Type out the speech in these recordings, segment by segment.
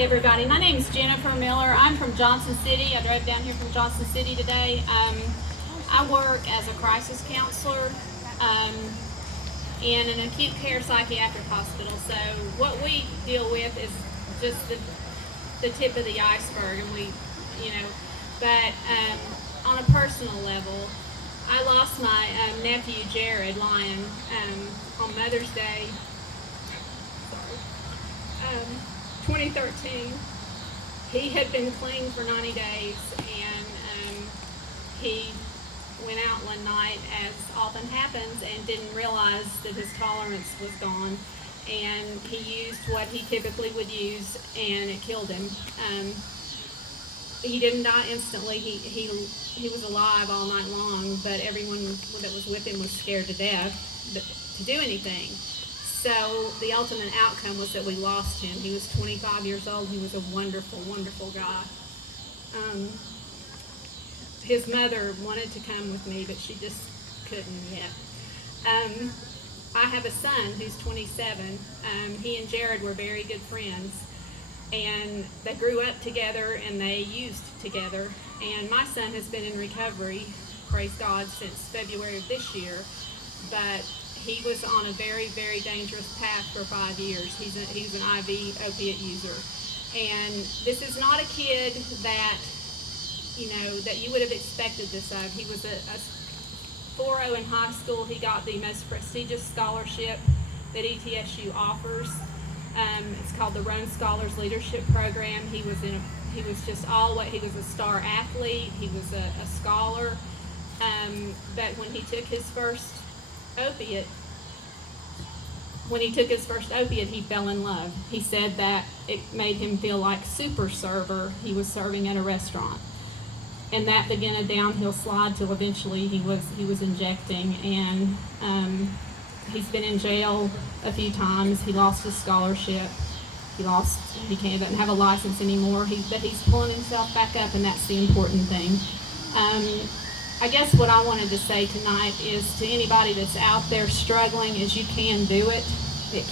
Everybody, my name is Jennifer Miller. I'm from Johnson City. I drove down here from Johnson City today. I work as a crisis counselor in an acute care psychiatric hospital. So what we deal with is just the tip of the iceberg, and but on a personal level, I lost my nephew Jared Lyons on Mother's Day. 2013. He had been clean for 90 days, and he went out one night, as often happens, and didn't realize that his tolerance was gone, and he used what he typically would use, and it killed him. He didn't die instantly. He was alive all night long, but everyone that was with him was scared to death to do anything. So the ultimate outcome was that we lost him. He was 25 years old. He was a wonderful, wonderful guy. His mother wanted to come with me, but she just couldn't yet. I have a son who's 27. He and Jared were very good friends, and they grew up together and they used together. And my son has been in recovery, praise God, since February of this year, but he was on a very, very dangerous path for 5 years. He's an IV opiate user. And this is not a kid that, that you would have expected this of. He was a 4.0 in high school. He got the most prestigious scholarship that ETSU offers. It's called the Rome Scholars Leadership Program. He was a star athlete. He was a scholar. But when he took his first opiate, he fell in love. He said that it made him feel like super server. He was serving at a restaurant, and that began a downhill slide till eventually he was injecting. And he's been in jail a few times. He lost his scholarship. He doesn't have a license anymore. But he's pulling himself back up, and that's the important thing. I guess what I wanted to say tonight is to anybody that's out there struggling is you can do it. It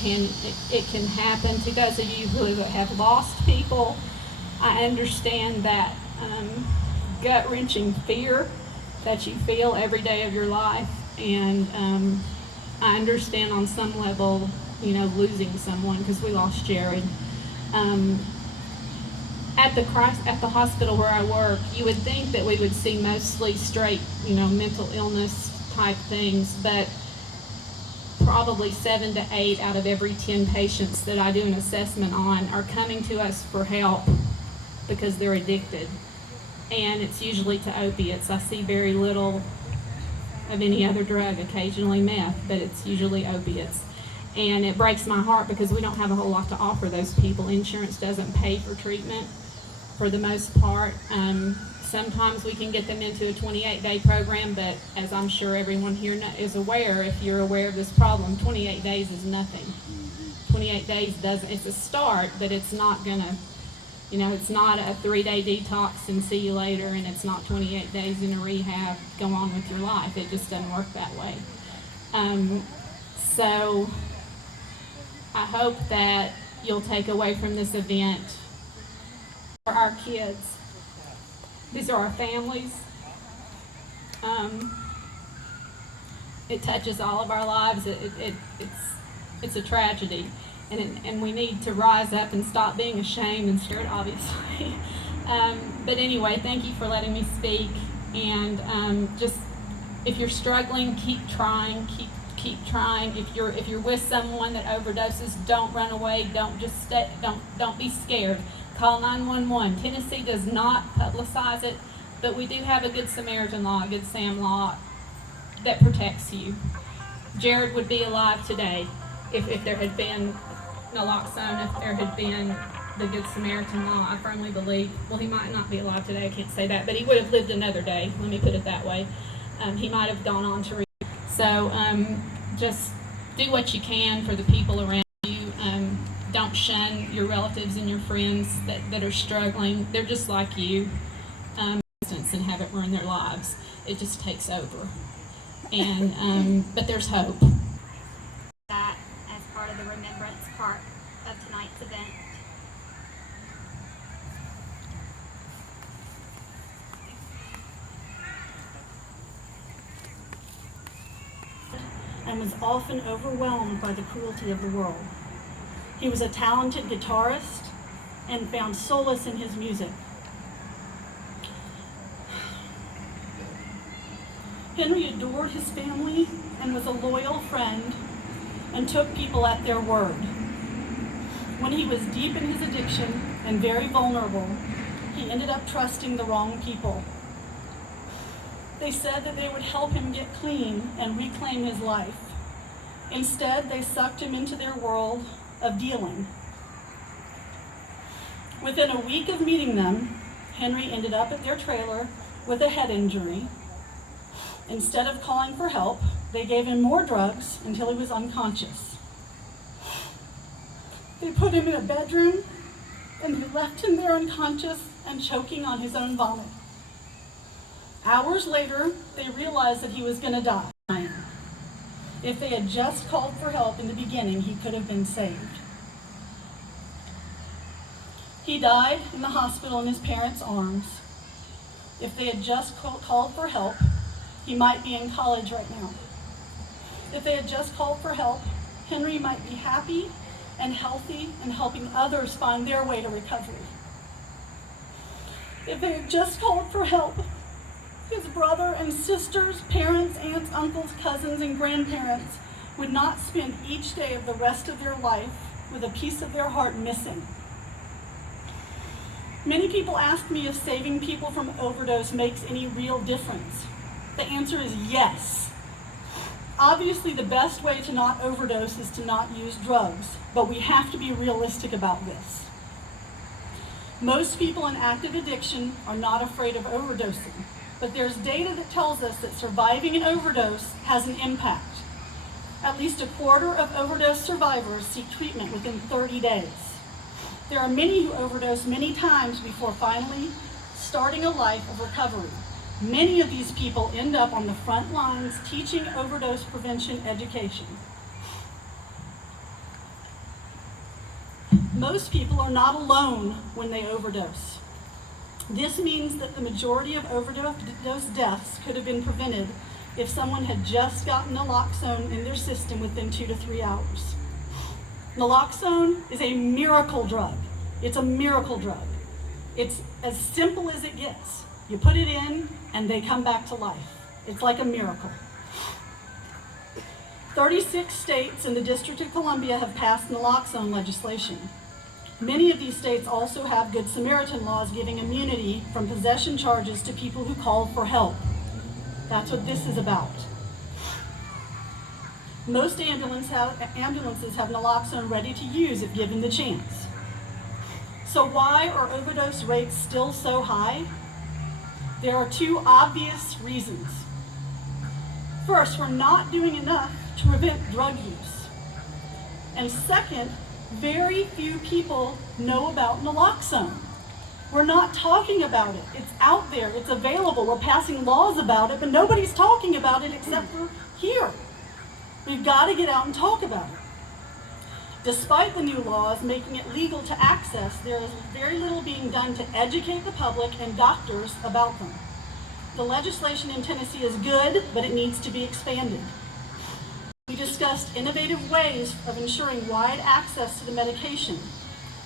can happen. To those of you who have lost people, I understand that gut-wrenching fear that you feel every day of your life, and I understand on some level, losing someone, because we lost Jared. At the hospital where I work, you would think that we would see mostly straight, mental illness type things, but probably 7 to 8 out of every 10 patients that I do an assessment on are coming to us for help because they're addicted, and it's usually to opiates. I see very little of any other drug, occasionally meth, but it's usually opiates. And it breaks my heart because we don't have a whole lot to offer those people. Insurance doesn't pay for treatment for the most part. Sometimes we can get them into a 28-day program, but as I'm sure everyone here is aware, if you're aware of this problem, 28 days is nothing. 28 days it's a start, but it's not gonna, it's not a 3-day detox and see you later, and it's not 28 days in a rehab, go on with your life. It just doesn't work that way. So I hope that you'll take away from this event for our kids. These are our families. It touches all of our lives. It's a tragedy, and we need to rise up and stop being ashamed and scared, obviously. But anyway, thank you for letting me speak. And just if you're struggling, keep trying. Keep trying. If you're with someone that overdoses, don't run away. Don't just stay. Don't be scared. Call 911. Tennessee does not publicize it, but we do have a Good Samaritan law, a Good Sam law that protects you. Jared would be alive today if there had been naloxone, if there had been the Good Samaritan law. I firmly believe. Well, he might not be alive today. I can't say that, but he would have lived another day. Let me put it that way. He might have gone on to. So just do what you can for the people around you. Don't shun your relatives and your friends that are struggling. They're just like you, and haven't ruined their lives. It just takes over. And but there's hope. That as part of the remembrance part of tonight's event. and was often overwhelmed by the cruelty of the world. He was a talented guitarist and found solace in his music. Henry adored his family and was a loyal friend and took people at their word. When he was deep in his addiction and very vulnerable, he ended up trusting the wrong people. They said that they would help him get clean and reclaim his life. Instead, they sucked him into their world of dealing. Within a week of meeting them, Henry ended up at their trailer with a head injury. Instead of calling for help, they gave him more drugs until he was unconscious. They put him in a bedroom and they left him there unconscious and choking on his own vomit. Hours later, they realized that he was going to die. If they had just called for help in the beginning, he could have been saved. He died in the hospital in his parents' arms. If they had just called for help, he might be in college right now. If they had just called for help, Henry might be happy and healthy and helping others find their way to recovery. If they had just called for help, his brother and sisters, parents, aunts, uncles, cousins, and grandparents would not spend each day of the rest of their life with a piece of their heart missing. Many people ask me if saving people from overdose makes any real difference. The answer is yes. Obviously, the best way to not overdose is to not use drugs, but we have to be realistic about this. Most people in active addiction are not afraid of overdosing, but there's data that tells us that surviving an overdose has an impact. At least a quarter of overdose survivors seek treatment within 30 days. There are many who overdose many times before finally starting a life of recovery. Many of these people end up on the front lines teaching overdose prevention education. Most people are not alone when they overdose. This means that the majority of overdose deaths could have been prevented if someone had just gotten naloxone in their system within 2 to 3 hours. Naloxone is a miracle drug. It's a miracle drug. It's as simple as it gets. You put it in and they come back to life. It's like a miracle. 36 states and the District of Columbia have passed naloxone legislation. Many of these states also have Good Samaritan laws giving immunity from possession charges to people who call for help. That's what this is about. Most ambulances have naloxone ready to use if given the chance. So why are overdose rates still so high? There are 2 obvious reasons. First, we're not doing enough to prevent drug use. And second, very few people know about naloxone. We're not talking about it. It's out there, it's available. We're passing laws about it, but nobody's talking about it except for here. We've got to get out and talk about it. Despite the new laws making it legal to access, there is very little being done to educate the public and doctors about them. The legislation in Tennessee is good, but it needs to be expanded. We discussed innovative ways of ensuring wide access to the medication,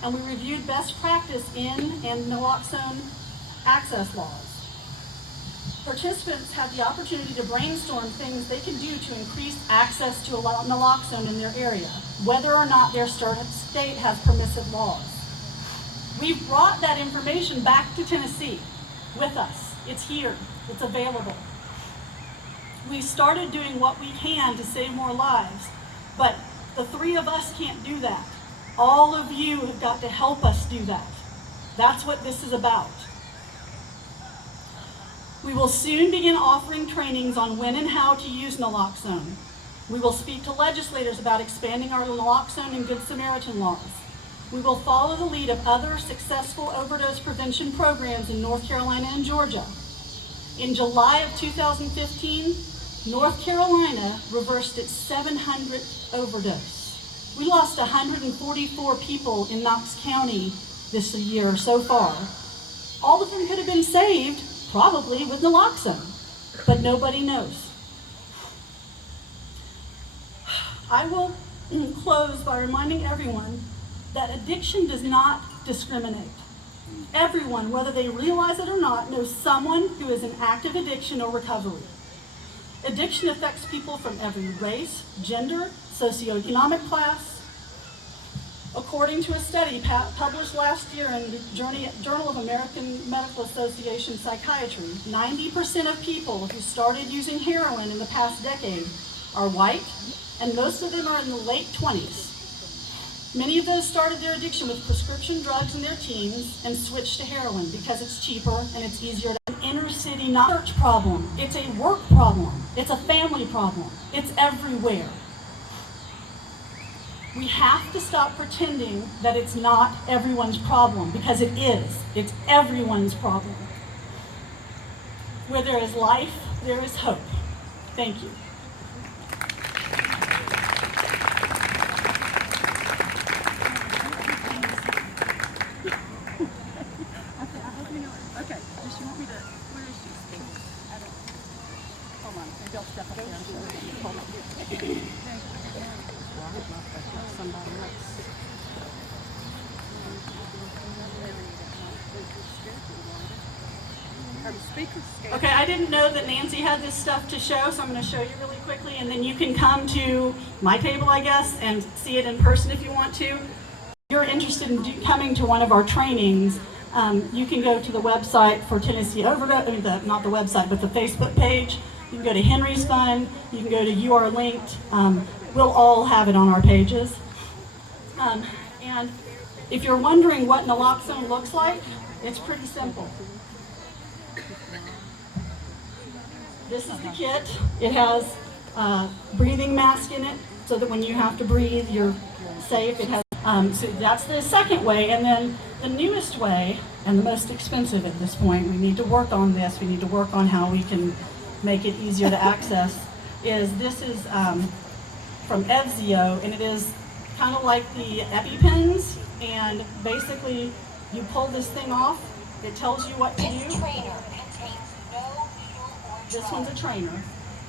and we reviewed best practice in and naloxone access laws. Participants have the opportunity to brainstorm things they can do to increase access to naloxone in their area, whether or not their state has permissive laws. We've brought that information back to Tennessee with us. It's here, it's available. We started doing what we can to save more lives, but the 3 of us can't do that. All of you have got to help us do that. That's what this is about. We will soon begin offering trainings on when and how to use naloxone. We will speak to legislators about expanding our naloxone and Good Samaritan laws. We will follow the lead of other successful overdose prevention programs in North Carolina and Georgia. In July of 2015, North Carolina reversed its 700th overdose. We lost 144 people in Knox County this year so far. All of them could have been saved, probably with naloxone, but nobody knows. I will close by reminding everyone that addiction does not discriminate. Everyone, whether they realize it or not, knows someone who is in active addiction or recovery. Addiction affects people from every race, gender, socioeconomic class. According to a study published last year in the Journal of American Medical Association Psychiatry, 90% of people who started using heroin in the past decade are white, and most of them are in the late 20s. Many of those started their addiction with prescription drugs in their teens and switched to heroin because it's cheaper and it's easier. An inner city, not a church problem. It's a work problem. It's a family problem. It's everywhere. We have to stop pretending that it's not everyone's problem, because it is. It's everyone's problem. Where there is life, there is hope. Thank you. Okay, I didn't know that Nancy had this stuff to show, so I'm going to show you really quickly, and then you can come to my table, I guess, and see it in person if you want to. If you're interested in coming to one of our trainings, you can go to the website for Tennessee Overdose, not the website, but the Facebook page. You can go to Henry's Fund, you can go to You Are Linked. We'll all have it on our pages. And if you're wondering what naloxone looks like, it's pretty simple. This is the kit. It has a breathing mask in it so that when you have to breathe, you're safe. It has, so that's the second way. And then the newest way, and the most expensive at this point, we need to work on this. We need to work on how we can make it easier to access, this is from Evzio, and it is kind of like the EpiPens, and basically you pull this thing off, it tells you what to do. This one's a trainer,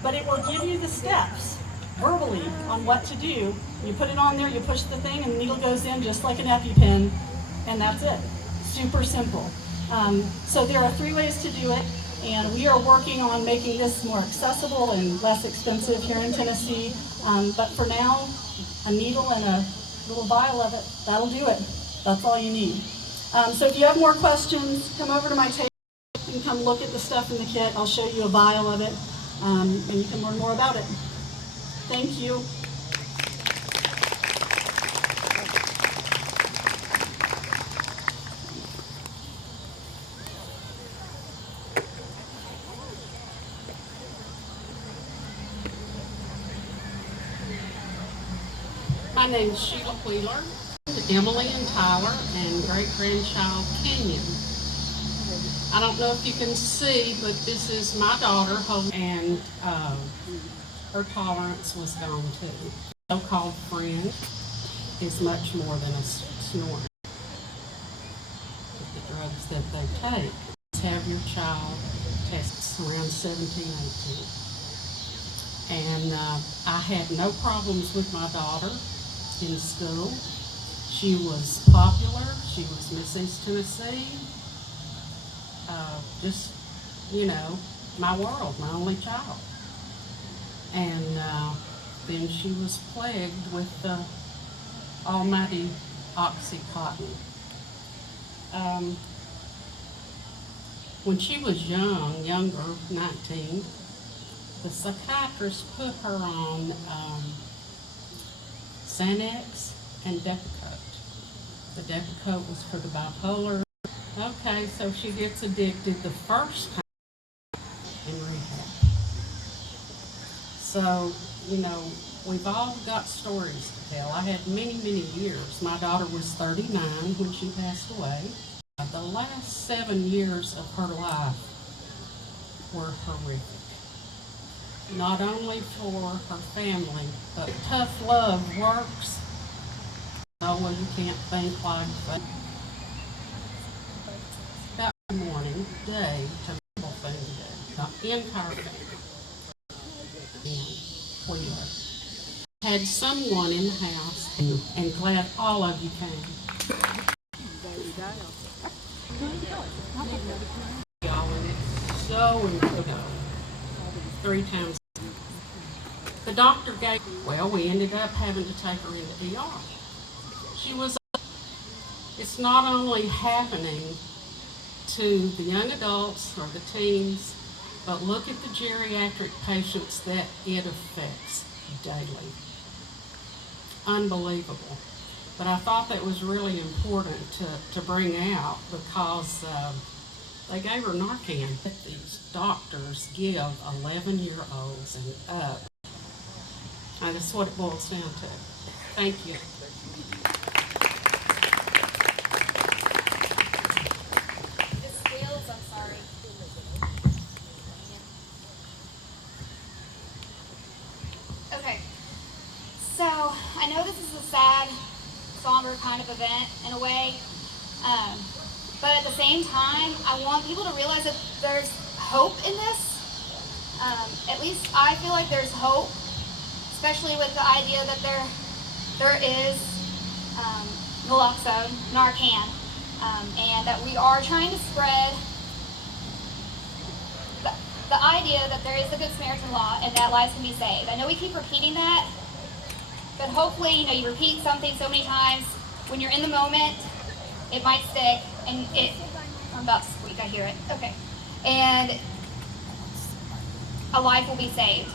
but it will give you the steps verbally on what to do. You put it on there, you push the thing, and the needle goes in just like an EpiPen, and that's it. Super simple. So there are 3 ways to do it, and we are working on making this more accessible and less expensive here in Tennessee. But for now, a needle and a little vial of it, that'll do it. That's all you need. So if you have more questions, come over to my table. You can come look at the stuff in the kit. I'll show you a vial of it, and you can learn more about it. Thank you. My name is Sheila Wheeler, Emily and Tyler, and great-grandchild Kenyon. I don't know if you can see, but this is my daughter, and her tolerance was gone too. So-called friend is much more than a snort. The drugs that they take. Have your child tested around 17, 18. And I had no problems with my daughter in school. She was popular. She was Miss East Tennessee. Just, you know, my world, my only child. And then she was plagued with the almighty Oxycontin. When she was younger, 19, the psychiatrist put her on Xanax and Depakote. The Depakote was for the bipolar. Okay, so she gets addicted the first time in rehab. So, you know, we've all got stories to tell. I had many, many years. My daughter was 39 when she passed away. The last 7 years of her life were horrific. Not only for her family, but tough love works. No one can't think like that. That morning, day, terrible thing to do. The entire family. And Wheeler had someone in the house, and glad all of you came. Y'all, and it's so important. 3 times. The doctor we ended up having to take her into ER. It's not only happening to the young adults or the teens, but look at the geriatric patients that it affects daily. Unbelievable. But I thought that was really important to bring out because they gave her Narcan. These doctors give 11-year-olds and up. And that's what it boils down to. Thank you. Okay, so I know this is a sad, somber kind of event in a way, but at the same time, I want people to realize that there's hope in this. At least I feel like there's hope, especially with the idea that there is naloxone, Narcan, and that we are trying to spread the idea that there is the Good Samaritan law and that lives can be saved. I know we keep repeating that, but hopefully, you repeat something so many times, when you're in the moment, it might stick, and I'm about to squeak, I hear it, okay. And a life will be saved.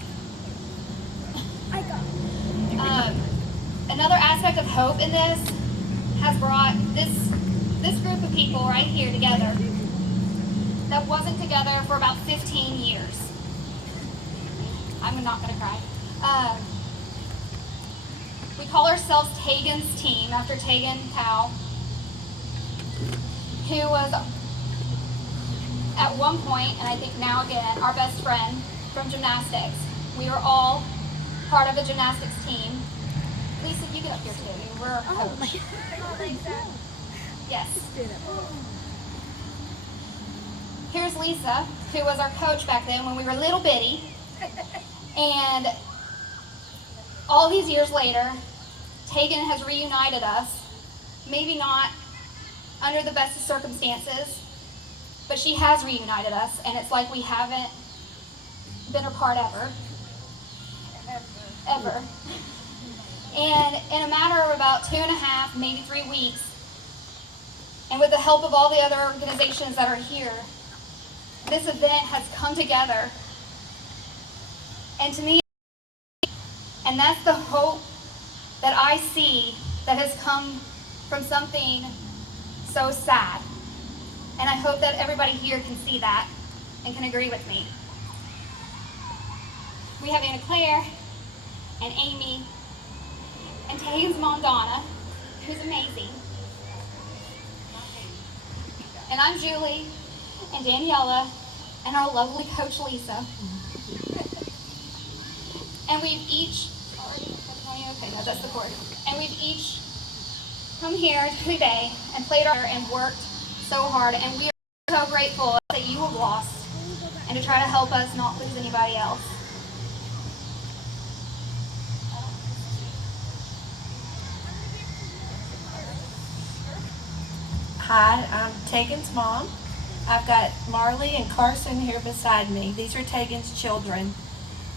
Another aspect of hope in this has brought this group of people right here together that wasn't together for about 15 years. I'm not gonna cry. We call ourselves Taygan's team after Taygan Towe, who was at one point, and I think now again, our best friend from gymnastics. We were all part of a gymnastics team. Lisa, you get up here too. We're our coach. Yes. Here's Lisa, who was our coach back then when we were little bitty. And all these years later, Taygan has reunited us. Maybe not under the best of circumstances, but she has reunited us, and it's like we haven't been apart ever. Ever. And in a matter of about 2.5, maybe 3 weeks, and with the help of all the other organizations that are here, this event has come together. And to me, and that's the hope that I see that has come from something so sad. And I hope that everybody here can see that and can agree with me. We have Anna Claire and Amy and Taygan's mom, Donna, who's amazing. And I'm Julie and Daniella and our lovely coach, Lisa. And we've each, okay, no, that's the cord. And we've each come here today and played and worked so hard, and we are so grateful that you have lost and to try to help us not lose anybody else. Hi, I'm Taygan's mom. I've got Marley and Carson here beside me. These are Taygan's children.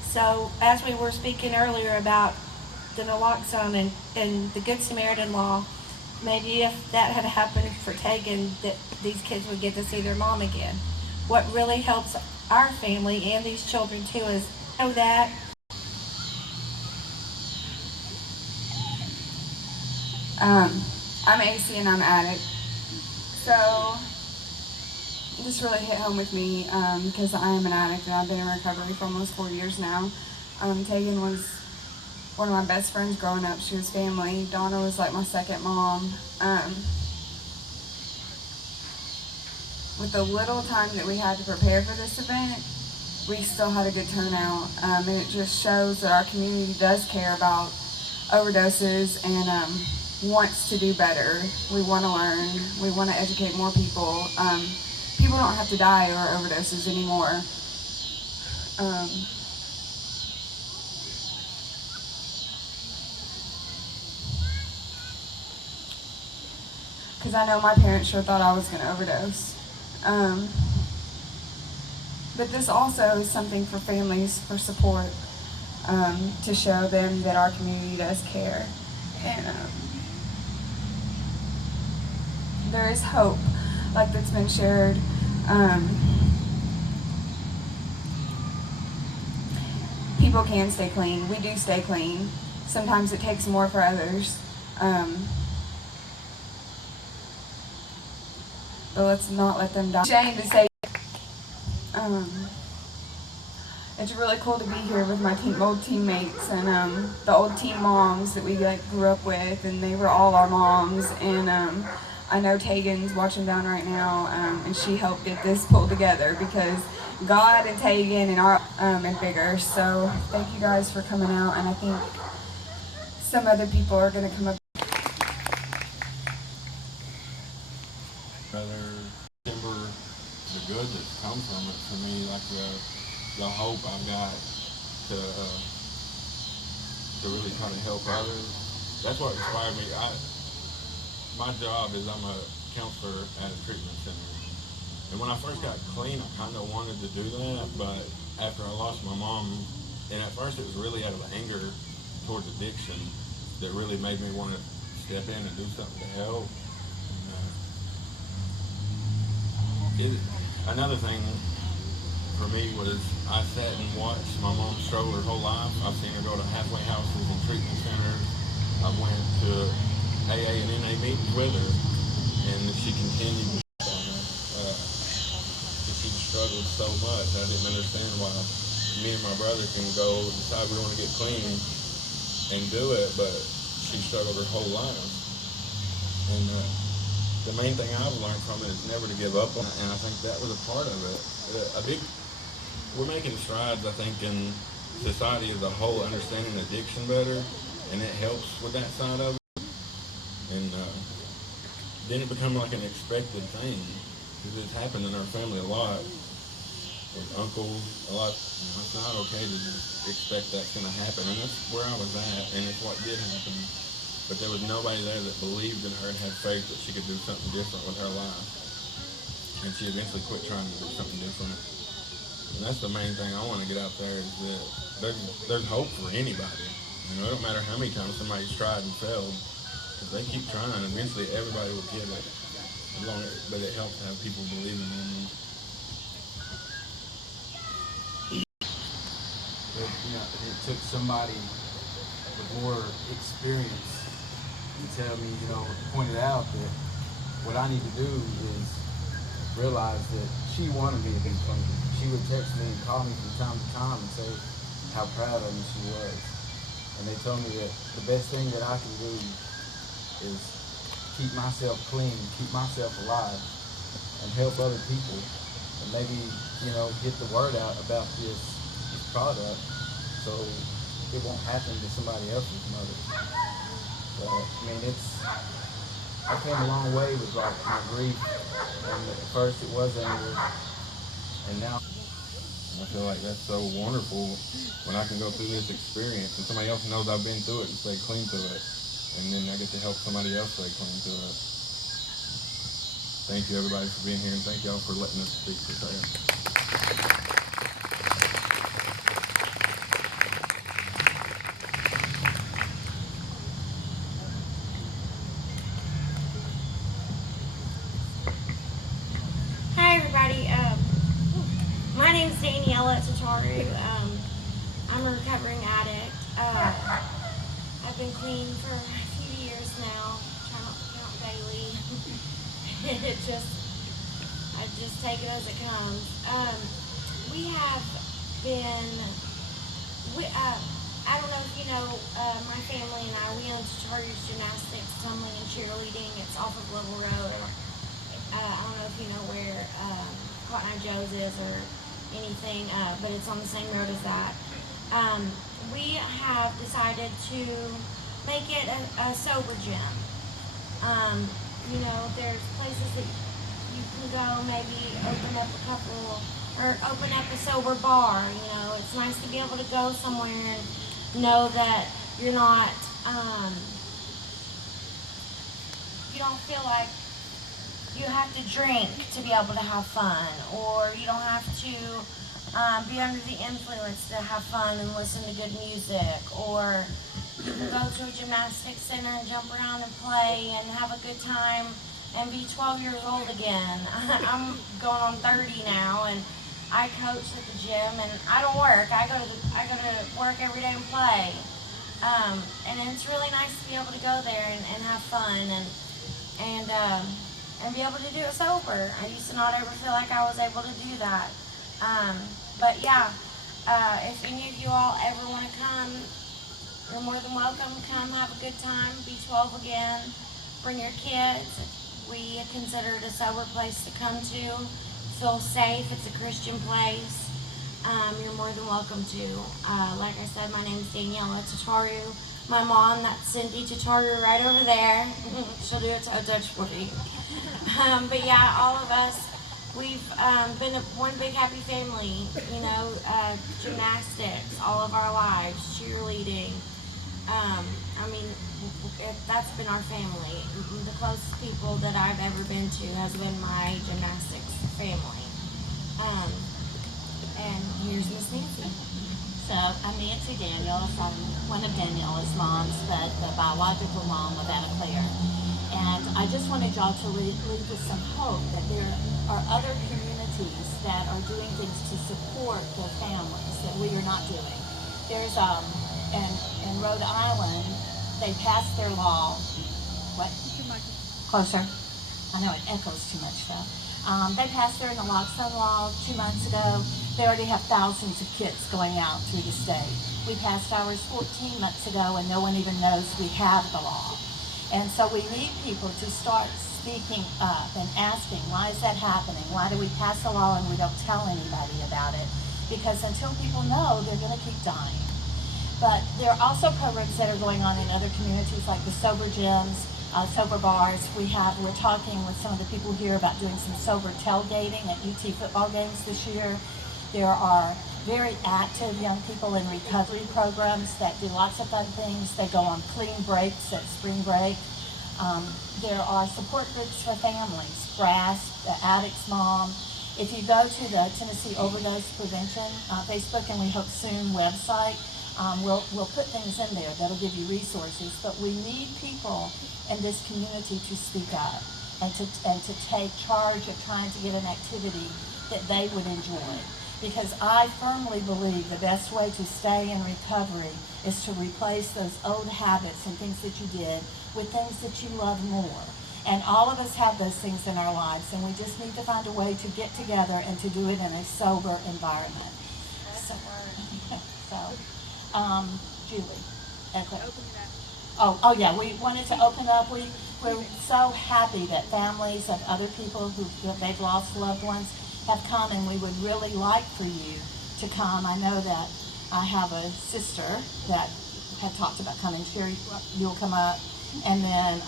So as we were speaking earlier about the naloxone and the Good Samaritan law, maybe if that had happened for Taygan, that these kids would get to see their mom again. What really helps our family and these children too is know that I'm AC and I'm addict. So this really hit home with me because I am an addict and I've been in recovery for almost 4 years now. Taygan was one of my best friends growing up. She was family. Donna was like my second mom. With the little time that we had to prepare for this event, we still had a good turnout. And it just shows that our community does care about overdoses and wants to do better. We want to learn. We want to educate more people. People don't have to die or overdoses anymore. because I know my parents sure thought I was going to overdose. But this also is something for families, for support, to show them that our community does care. And there is hope, like that's been shared. People can stay clean. We do stay clean. Sometimes it takes more for others. But let's not let them die. Shame to say, it's really cool to be here with my old teammates and the old team moms that we grew up with, and they were all our moms. And I know Taygan's watching down right now, and she helped get this pulled together because God and Taygan and our and bigger. So thank you guys for coming out, and I think some other people are going to come up. Rather remember the good that's come from it for me, like the hope I've got to really try to help others. That's what inspired me. My job is I'm a counselor at a treatment center. And when I first got clean, I kind of wanted to do that, but after I lost my mom, and at first it was really out of anger towards addiction that really made me want to step in and do something to help. Another thing for me was I sat and watched my mom struggle her whole life. I've seen her go to halfway houses and treatment centers. I went to AA and NA meetings with her, and she continued she struggled so much. I didn't understand why me and my brother can go decide we want to get clean and do it, but she struggled her whole life. And the main thing I've learned from it is never to give up on it, and I think that was a part of it. We're making strides, I think, in society as a whole, understanding addiction better, and it helps with that side of it. And then it becomes like an expected thing, because it's happened in our family a lot, with uncles, a lot. It's not okay to just expect that's going to happen, and that's where I was at, and it's what did happen. But there was nobody there that believed in her and had faith that she could do something different with her life. And she eventually quit trying to do something different. And that's the main thing I want to get out there is that there's hope for anybody. You know, it don't matter how many times somebody's tried and failed. If they keep trying, eventually everybody will get it. But it helps to have people believing in them. But, it took somebody with more experience to tell me, pointed out that what I need to do is realize that she wanted me to be clean. She would text me and call me from time to time and say how proud of me she was. And they told me that the best thing that I can do is keep myself clean, keep myself alive, and help other people, and maybe, get the word out about this product so it won't happen to somebody else's mother. But, I came a long way with my grief, and at first it was anger, and now. I feel like that's so wonderful when I can go through this experience and somebody else knows I've been through it and stay clean through it, and then I get to help somebody else stay clean through it. Thank you everybody for being here, and thank y'all for letting us speak for prayer. My name's Daniella at Tataru. I'm a recovering addict. I've been clean for a few years now. Try not to count daily. I just take it as it comes. We have been, I don't know if you know, my family and I, we own Tataru's Gymnastics, tumbling and cheerleading. It's off of Level Road. I don't know if you know where Cotton Eye Joe's is or anything, but it's on the same road as that. We have decided to make it a sober gym. There's places that you can go, maybe open up a sober bar. It's nice to be able to go somewhere and know that you're not, you don't feel like you have to drink to be able to have fun, or you don't have to be under the influence to have fun and listen to good music, or you can go to a gymnastics center and jump around and play and have a good time and be 12 years old again. I'm going on 30 now, and I coach at the gym, and I don't work. I go to work every day and play. And it's really nice to be able to go there and have fun and be able to do it sober. I used to not ever feel like I was able to do that. But yeah, if any of you all ever want to come, you're more than welcome. Come have a good time, be 12 again, bring your kids. We consider it a sober place to come to. Feel safe, it's a Christian place. You're more than welcome to. Like I said, my name is Daniella Tataru. My mom, that's Cindy Tataru right over there. She'll do a toe touch for you. But yeah, all of us, we've been one big happy family. You know, gymnastics all of our lives, cheerleading. I mean, that's been our family. The closest people that I've ever been to has been my gymnastics family. And here's Miss Nancy. So I'm Nancy Daniels. I'm one of Daniella's moms, but the biological mom of Anna Claire. And I just wanted y'all to leave with some hope that there are other communities that are doing things to support their families that we are not doing. There's in Rhode Island, they passed their law. What? Closer. I know it echoes too much though. They passed their naloxone law 2 months ago. They already have thousands of kits going out through the state. We passed ours 14 months ago and no one even knows we have the law. And so we need people to start speaking up and asking, why is that happening? Why do we pass a law and we don't tell anybody about it? Because until people know, they're going to keep dying. But there are also programs that are going on in other communities like the sober gyms, sober bars. We're talking with some of the people here about doing some sober tailgating at UT football games this year. There are very active young people in recovery programs that do lots of fun things. They go on clean breaks at spring break. There are support groups for families, GRASP, the Addict's Mom. If you go to the Tennessee Overdose Prevention Facebook and we hope soon website, we'll put things in there that'll give you resources. But we need people in this community to speak up and to take charge of trying to get an activity that they would enjoy. Because I firmly believe the best way to stay in recovery is to replace those old habits and things that you did with things that you love more. And all of us have those things in our lives, and we just need to find a way to get together and to do it in a sober environment. Julie. Oh yeah, we wanted to open up. We're so happy that families of other people they've lost loved ones have come, and we would really like for you to come. I know that I have a sister that had talked about coming. Sherry, you'll come up, and then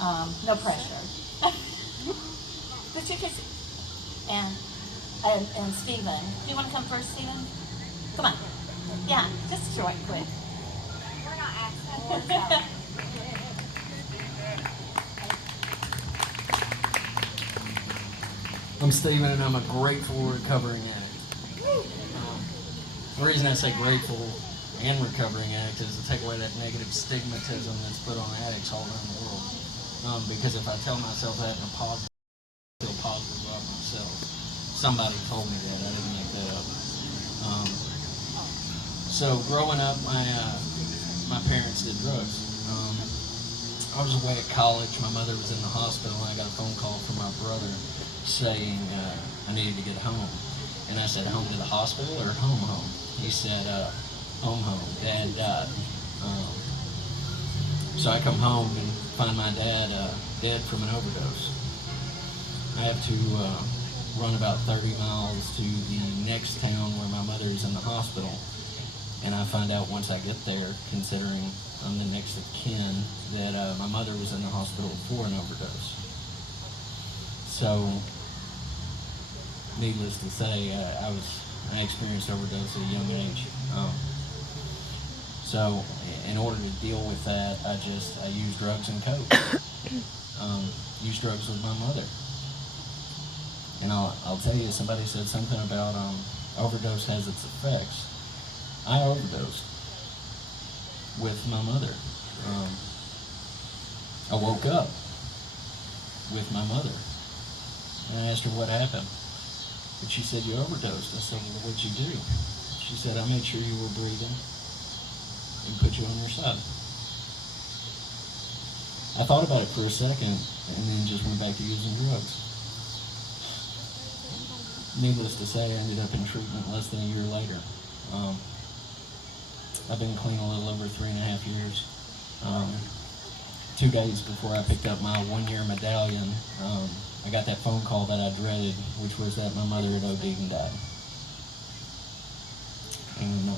no pressure. But you can, and Stephen. Do you want to come first, Stephen? Come on. Yeah, just short, quick. We're not asking. I'm Steven, and I'm a grateful recovering addict. The reason I say grateful and recovering addict is to take away that negative stigmatism that's put on addicts all around the world. Because if I tell myself that in a positive, I feel positive about myself. Somebody told me that. I didn't make that up. So growing up, my parents did drugs. I was away at college. My mother was in the hospital, and I got a phone call from my brother saying I needed to get home. And I said, home to the hospital or home? He said, home. Dad died. So I come home and find my dad dead from an overdose. I have to run about 30 miles to the next town where my mother is in the hospital. And I find out once I get there, considering I'm the next of kin, that my mother was in the hospital for an overdose. So, needless to say, I experienced overdose at a young age. So, in order to deal with that, I used drugs and coke. Used drugs with my mother. And I'll tell you, somebody said something about overdose has its effects. I overdosed with my mother. I woke up with my mother, and I asked her what happened. But she said, you overdosed. I said, well, what'd you do? She said, I made sure you were breathing and put you on your side. I thought about it for a second and then just went back to using drugs. Needless to say, I ended up in treatment less than a year later. I've been clean a little over 3.5 years. 2 days before I picked up my 1-year medallion, I got that phone call that I dreaded, which was that my mother had OD'd and died. And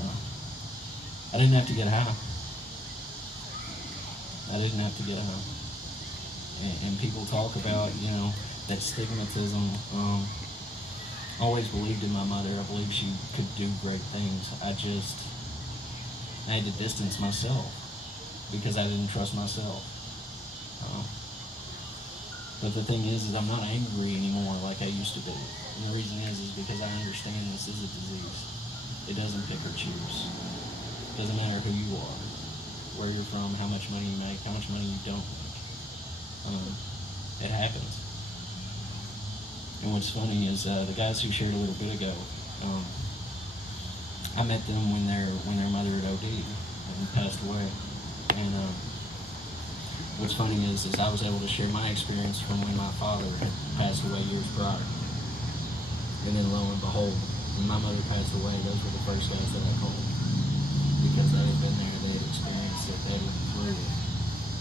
I didn't have to get high. I didn't have to get high. And people talk about, that stigmatism. I always believed in my mother. I believed she could do great things. I had to distance myself because I didn't trust myself. But the thing is I'm not angry anymore like I used to be. And the reason is because I understand this is a disease. It doesn't pick or choose. It doesn't matter who you are, where you're from, how much money you make, how much money you don't make. It happens. And what's funny is the guys who shared a little bit ago, I met them when their mother had OD'd and passed away. And what's funny is I was able to share my experience from when my father had passed away years prior. And then lo and behold, when my mother passed away, those were the first guys that I called. Because they had been there, they had experienced it, they had been through it.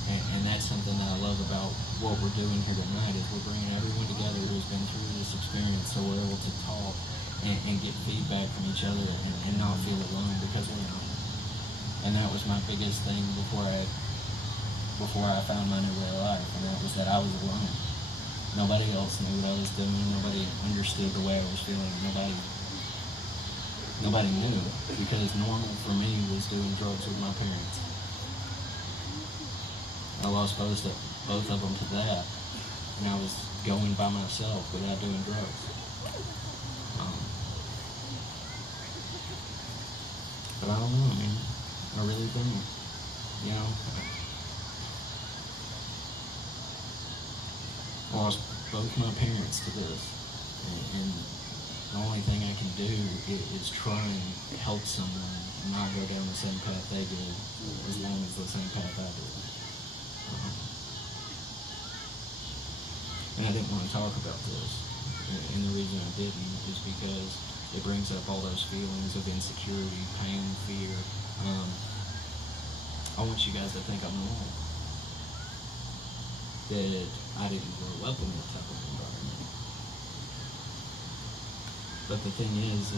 And that's something that I love about what we're doing here tonight, is we're bringing everyone together who's been through this experience, so we're able to talk and get feedback from each other and not feel alone, because we're not. And that was my biggest thing before I found my new way of life, and that was that I was alone. Nobody else knew what I was doing. Nobody understood the way I was feeling. Nobody knew, because normal for me was doing drugs with my parents. I lost both of them to that, and I was going by myself without doing drugs. But I don't know, I really don't. I lost both my parents to this, and the only thing I can do is try and help someone not go down the same path they did, as long as the same path I did. And I didn't want to talk about this, and the reason I didn't is because it brings up all those feelings of insecurity, pain, fear. I want you guys to think I'm normal, that I didn't grow up in that type of environment. But the thing is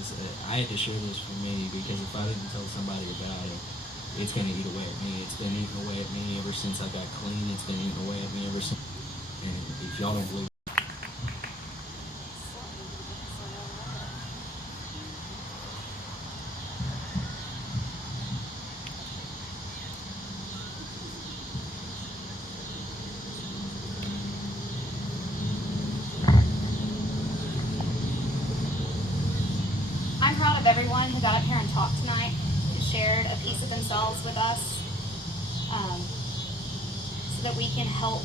I had to share this for me, because if I didn't tell somebody about it, it's going to eat away at me. It's been eating away at me ever since I got clean. It's been eating away at me ever since. And if y'all don't believe, I'm proud of everyone who got up here and talked tonight, who shared a piece of themselves with us, so that we can help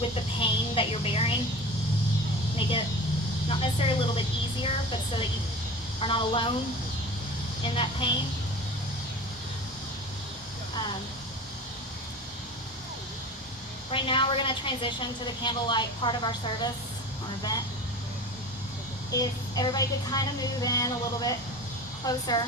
with the pain that you're bearing, make it not necessarily a little bit easier, but so that you are not alone in that pain. Right now we're going to transition to the candlelight part of our service or event. If everybody could kind of move in a little bit closer.